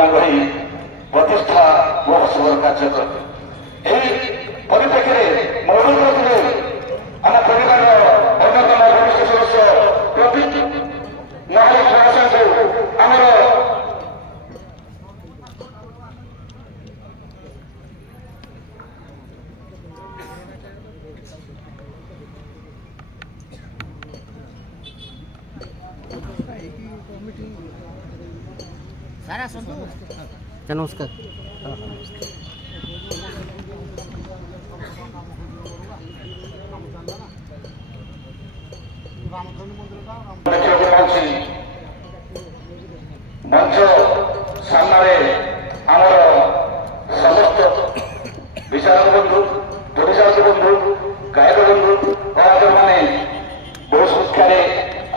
पूर्णांग हो प्रतिष्ठा महोत्सव कार्य कर परिप्रेक्षी मौजूद आम परिवार अन्यतम वरिष्ठ सदस्य प्रदीप नाहरी महाशय आमर नमस्कार मंच सामने आमर समस्त विचारक बंधु परिचारक बंधु गायक बंधु कलाकार मैंने बहु संख्यार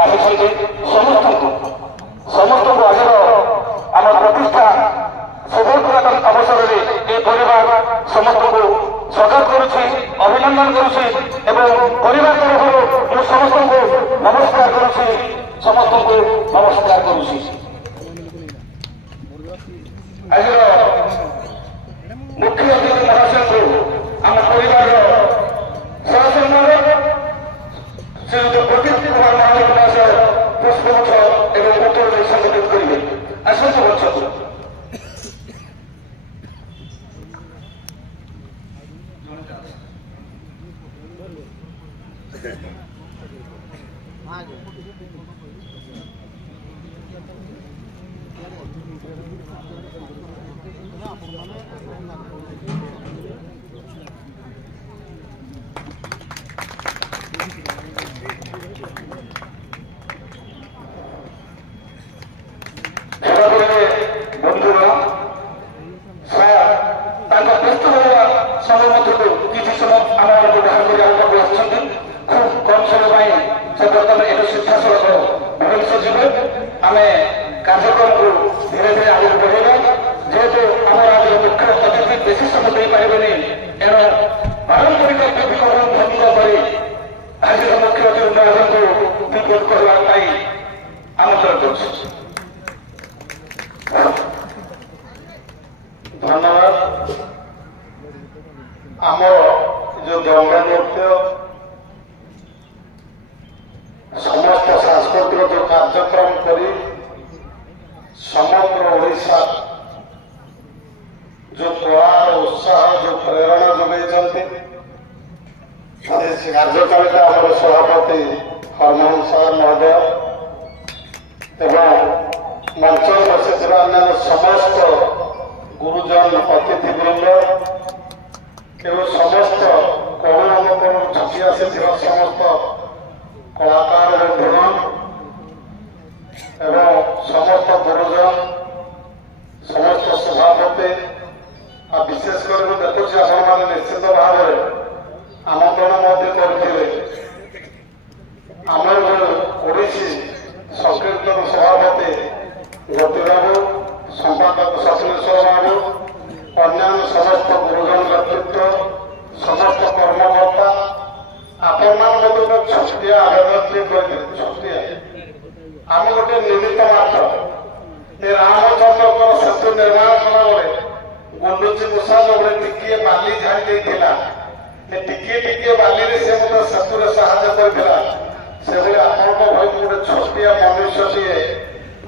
आसुच्च समस्त आज आम प्रतिष्ठा शुभ पुरातन अवसर में परिवार समस्त को स्वागत करुच्ची अभिनंदन करुच्ची परिवार तरफ मु समस्त को नमस्कार करुच्ची समस्त को नमस्कार करुच्ची आज मुख्य अतिथि महाशय को आम परिवार सहसम्मान श्रीयुक्त प्रदीप कुमार महाराज महाशय पुष्पगुच्छ एवं उत्तर संगठित करेंगे आसंत मंच कार्यक्रम को धीरे धीरे आगे बढ़ेगा जेहेतु आम आज मुख्य अतिथि बेसी समय दे पारे एणु पारंपरिक प्रतिकरण भंग कर आज मुख्य अतिथि महाजन को विपोट करने आमंत्रण कर धन्यवाद आम जो दंगा नृत्य समस्त सांस्कृतिक जो कार्यक्रम करी समग्र ओडिशा जो कला उत्साह जो प्रेरणा जोगे कार्यकारिता आम सभापति हरमोहन सागर महोदय एवं मंच बसी अन्य समस्त गुरुजन अतिथिवृंद एवं समस्त कोण छुटी आसी समस्त कलाकार बंधुगण एवं समस्त गुरुजन समस्त सभापति आ विशेषकर देखुची आपण निश्चित भाव आमंत्रण करते आम ओडिशी संकीर्तन सभापति ज्योति बाबू संपादक सपनेश्वर बाबू अन्य समस्त गुरुजन व्यक्तित्व समस्त कर्मकर्ता आपण छुटिया आवेदन छुटिया आम गोटे निमित्त मात्र ये रामचंद्र सेतु निर्माण कला बेले गुंडुची मूषा जो टिके बाली झाड़ी टिके टिके बाली से मत सेतु साहय करता से आपण भाई गोटे छुटिया मनुष्य टीए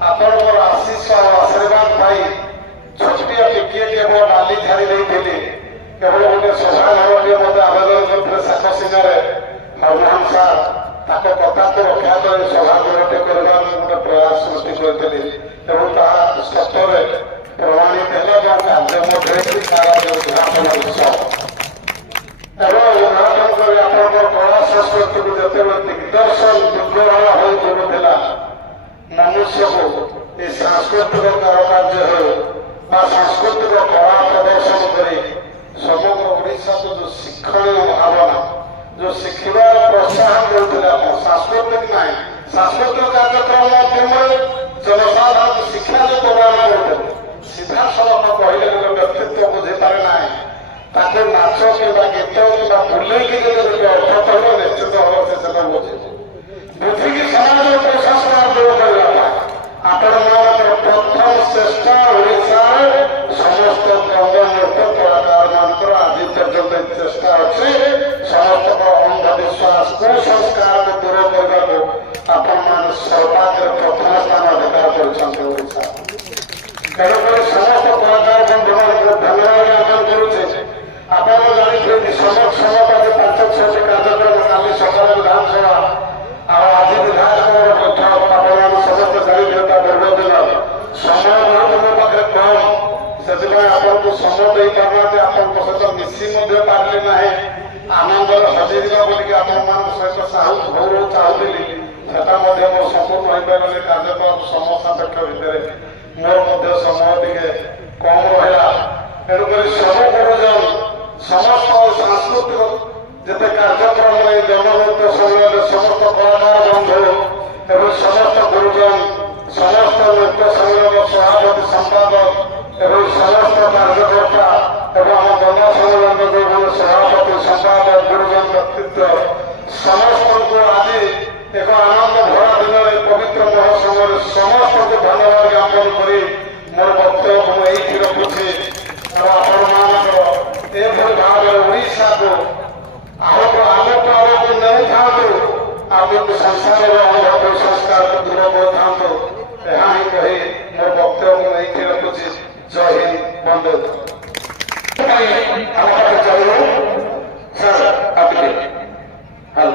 आपण आशीष आशीर्वाद पाई छुटिया टिके केवल बाली झाड़ी केवल गोटे सभाघर मत आवेदन करते शेष सिंह हरमोहन सार कथा को रक्षा कर सभागृहटे करने गोटे प्रयास सृष्टि करते सत्य प्रमाणित है कार्य उद्घाटन उत्सव एवं उद्घाटन कर कला संस्कृति को जिते दिग्दर्शन दिग्ग्रहण हो करूला मनुष्य को ये सांस्कृतिक कार्य हो सांस्कृतिक कला प्रदर्शन कर समग्र ओडिशा को जो शिक्षण भावना जो शिखर प्रोत्साहन करते सांस्कृतिक ना सांस्कृतिक कार्यक्रम माध्यम जनसाधारण शिक्षा जो प्रदान करते सीधा सड़क कहले गोटे व्यक्तित्व बुझी पारे ना ताके नाच कि गीत कि बुलेकी जो अर्थ कह निश्चित भाव से बुझे बुझिकी समाज प्रशासन दूर करने आपण प्रथम श्रेष्ठ ओडिशा ତେଣୁକରି ସମସ୍ତ କଳାକାର ବନ୍ଧୁମାନଙ୍କୁ ଧନ୍ୟବାଦ ଜ୍ଞାପନ କରୁଛେ। ଆପଣ ଜାଣିଥିବେ ସମତାରେ 5-6ଟି କାର୍ଯ୍ୟକ୍ରମ କାଲି ସକାଳ ବିଧାନସଭା ଆଉ ଆଜି ବିଧାୟକଙ୍କର ବୈଠକ ଆପଣମାନେ ସମସ୍ତେ ଜାଣିଥିବେ ତା ପୂର୍ବ ଦିନ ସମୟ ବହୁତ ମୋ ପାଖରେ କମ୍, ସେଥିପାଇଁ ଆପଣଙ୍କୁ ସମୟ ଦେଇପାରୁନାହାନ୍ତି, ଆପଣଙ୍କ ସହିତ ମିଶି ମଧ୍ୟ ପାରିଲି ନାହିଁ। ଆନନ୍ଦରେ ହଜିଯିବା ବୋଲିକି ଆପଣମାନଙ୍କ ସହିତ ଚାହୁଁଥିଲି, ସେଟା ମଧ୍ୟ ମୋର ସମ୍ପୂର୍ଣ୍ଣ ହୋଇପାରିଲେ। କାର୍ଯ୍ୟକ୍ରମ ସମୟ ସାପେକ୍ଷ ଭିତରେ ମୋର ମଧ୍ୟ ସମୟ ଟିକେ କମ୍ ରହିଲା। ତେଣୁକରି ସବୁ ଗୁରୁଜନ ସମସ୍ତ ସାଂସ୍କୃତିକ ଯେତେ କାର୍ଯ୍ୟକ୍ରମରେ ଜନନୃତ୍ୟ ସମୟରେ ସମସ୍ତ କଳାକାର ବନ୍ଧୁ ଏବଂ ସମସ୍ତ ଗୁରୁଜନ ସମସ୍ତ ନୃତ୍ୟ ସଂଗ୍ରାମ ସଭାପତି ସମ୍ପାଦକ ଏବଂ ସମସ୍ତ କାର୍ଯ୍ୟକର୍ତ୍ତା ଏବଂ ଆମ ଜନସଂଗ୍ରାମ ଯେଉଁମାନେ ସଭାପତି ସମ୍ପାଦକ ଗୁରୁଜନ ବ୍ୟକ୍ତିତ୍ୱ ସମସ୍ତଙ୍କୁ ଆଜି ଏକ ଆନନ୍ଦ ଭରା ଦିନରେ ପବିତ୍ର ମହୋତ୍ସବରେ ସମସ୍ତଙ୍କୁ ଧନ୍ୟବାଦ ଜ୍ଞାପନ କରି ମୋର ବକ୍ତବ୍ୟ ମୁଁ ଏଇଠି ରଖୁଛି। ଆଉ ଆପଣମାନଙ୍କର ଏଭଳି ଭାବରେ ଓଡ଼ିଶାକୁ ଆଗକୁ ନେଉଥାନ୍ତୁ, ଆମକୁ ସଂସାରର ଅଭାବ ସଂସ୍କାରକୁ ଦୂର କରିଥାନ୍ତୁ, ଏହା ହିଁ କହି ମୋର ବକ୍ତବ୍ୟ ମୁଁ ଏଇଠି ରଖୁଛି। ଜୟ ହିନ୍ଦ, ବନ୍ଦେ ଆମ ପାଖରେ ଚାଲିବ ସାର୍, ହାଲ